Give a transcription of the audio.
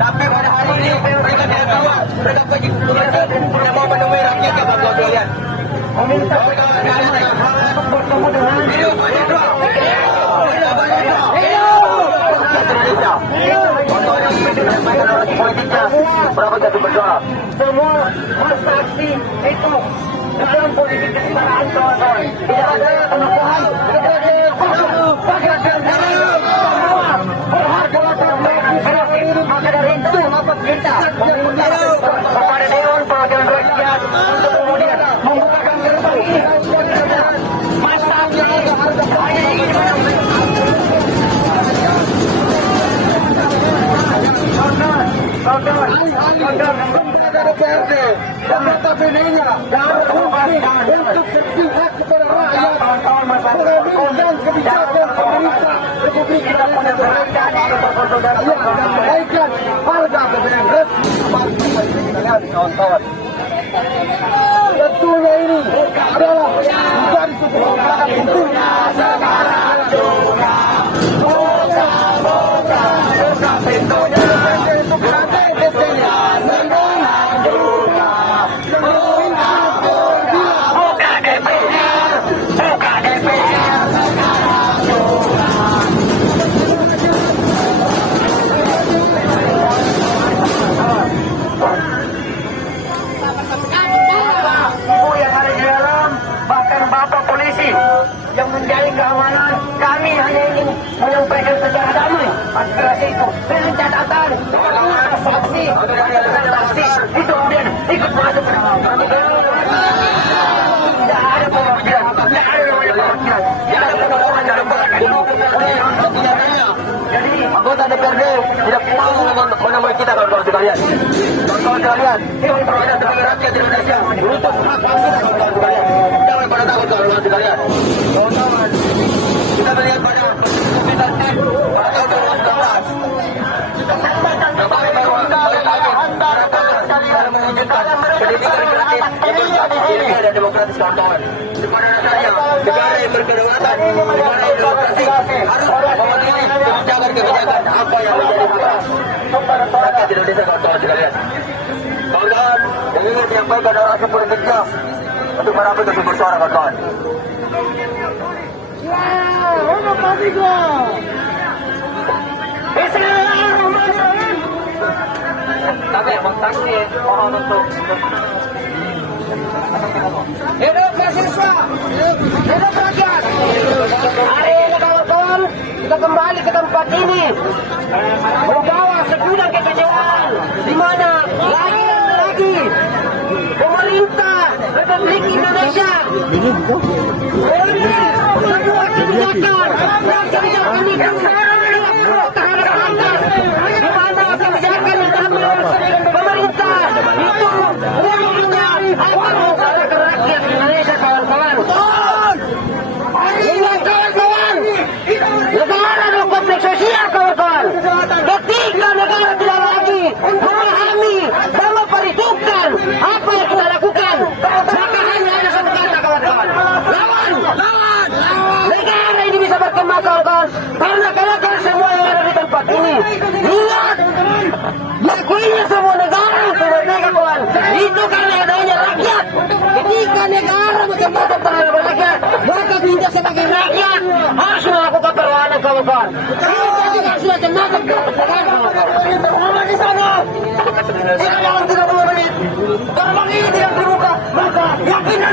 Tapi pada hari ini mereka tidak tahu, mereka pergi tidak mau menemui rakyat yang bagus sekalian. Meminta bertemu dengan berapa jatuh berdoa. Semua masa aksi itu dalam politik kesetaraan kawan-kawan. Tidak ada pengakuan, tidak ada pakai semua berharga maka dari itu kita kepada Dewan Perwakilan Rakyat untuk kemudian membukakan gerbang ini. Masa aksi DPRD dan notabene-nya untuk berpihak kepada rakyat mengambilkan kebijakan pemerintah Republik Indonesia dan menaikkan harga BBM kawan-kawan. Tentunya ini adalah menjadi sebuah keadaan pentingnya sekarang juga. Buka pintunya untuk lantai desainnya sekarang juga. Buka DPR sekarang juga. Ibu yang ada di dalam, bahkan bapak polisi yang menjaga keamanan, kami hanya ingin menyampaikan secara damai aspirasi itu dengan catatan saksi itu kemudian ikut masuk ke dalam. Tidak ada perwakilan, tidak ada namanya perwakilan, tidak ada perwakilan dalam jadi anggota DPRD tidak mau menemui kita kawan-kawan sekalian. Kawan-kawan sekalian, Dewan Perwakilan Rakyat Indonesia untuk hak kita kawan-kawan sekalian. Jangan pada takut kawan-kawan sekalian. Kawan-kawan, kita melihat pada keputusan pada tahun 2019 mewujudkan pendidikan gratis yang dan demokratis kawan-kawan. Di mana rasanya negara yang berkedaulatan, negara yang demokrasi harus memiliki kebijakan apa yang menjadi hak rakyat Indonesia kawan-kawan sekalian. Kawan-kawan, yang ingin menyampaikan narasi politiknya untuk merapat untuk bersuara kawan-kawan. Kami yang mengtaksi mohon untuk hidup mahasiswa, hidup rakyat. Hari ini kawan-kawan, kita kembali ke tempat ini membawa segudang kekecewaan di mana lagi pemerintah Republik Indonesia sebuah kebijakan ini terhadap anda, di mana kebijakan yang telah pemerintah itu umumnya akan memperoleh rakyat Indonesia kawan-kawan. Ingat kawan-kawan, negara adalah kompleks sosial kawan-kawan. Ketika negara tidak lagi memahami dan memperhitungkan apa yang kita lakukan, maka hanya ada satu kata kawan-kawan, lawan. Negara ini bisa berkembang kawan-kawan karena kalian semua yang ada di tempat ini. Lihat, lakuinnya semua negara itu merdeka kawan. Itu karena adanya rakyat. Ketika negara berkembang terhadap rakyat, maka kita sebagai rakyat harus melakukan perlawanan kawan-kawan. Kita juga harus macam-macam kawan-kawan. Berapa di sana? Tidak dalam 30 menit. Gerbang ini tidak terbuka, maka yakinan